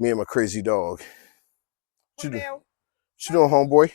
Me and my crazy dog. What you doing, homeboy?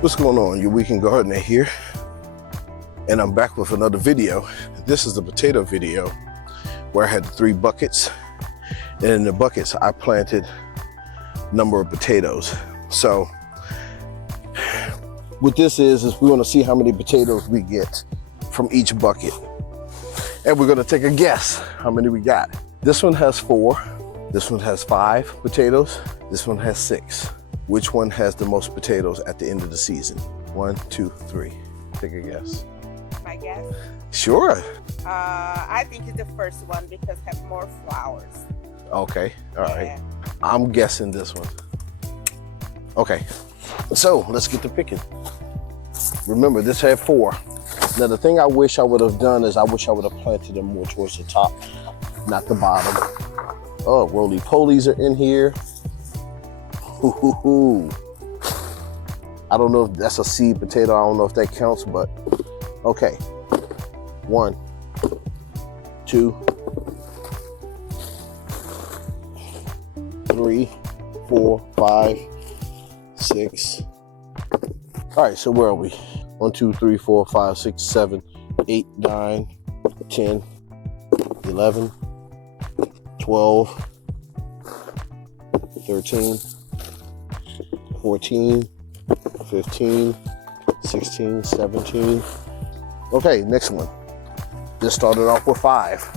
What's going on? Your weekend gardener here, and I'm back with another video. This is the potato video where I had 3 buckets, and in the buckets I planted a number of potatoes. So what this is we want to see how many potatoes we get from each bucket, and we're going to take a guess how many we got. This one has 4, this one has 5 potatoes, this one has 6. Which one has the most potatoes at the end of the season? 1, 2, 3. Take a guess. My guess? Sure. I think it's the first one because it has more flowers. Okay, all right. Yeah. I'm guessing this one. Okay, so let's get to picking. Remember, this had 4. Now the thing I wish I would have done is I wish I would have planted them more towards the top, not the bottom. Oh, roly-polies are in here. Ooh. I don't know if that's a seed potato. I don't know if that counts, but okay. 1, 2, 3, 4, 5, 6. All right, so where are we? 1, 2, 3, 4, 5, 6, 7, 8, 9, 10, 11, 12, 13, 14, 15, 16, 17. Okay, next one. Just started off with 5.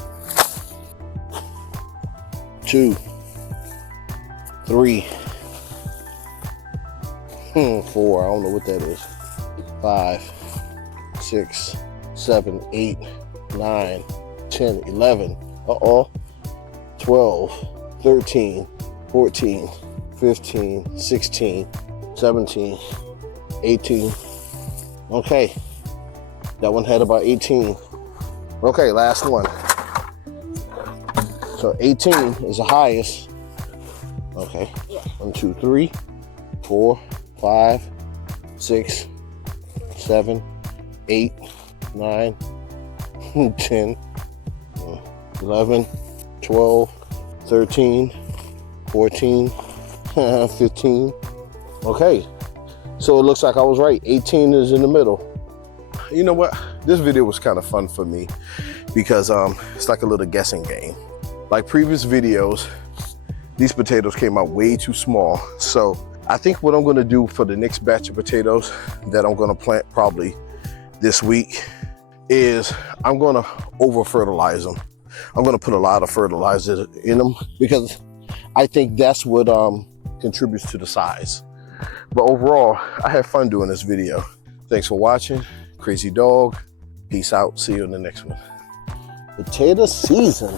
2, 3, 4. I don't know what that is. 5, 6, 7, 8, 9, 10, 11. Uh-oh. 12, 13, 14, 15, 16, 17, 18. Okay. That one had about 18. Okay, last one. So 18 is the highest. Okay. Yeah. 1, 2, 3, 4, 5, 6, 7, 8, 9, 10, 11, 12, 13, 14, 15. Okay. So it looks like I was right. 18 is in the middle. You know what? This video was kind of fun for me because it's like a little guessing game. Like previous videos, these potatoes came out way too small. So I think what I'm gonna do for the next batch of potatoes that I'm gonna plant probably this week is I'm gonna over fertilize them. I'm gonna put a lot of fertilizer in them because I think that's what contributes to the size. But overall, I had fun doing this video. Thanks for watching. Crazy Dog. Peace out. See you in the next one. Potato season.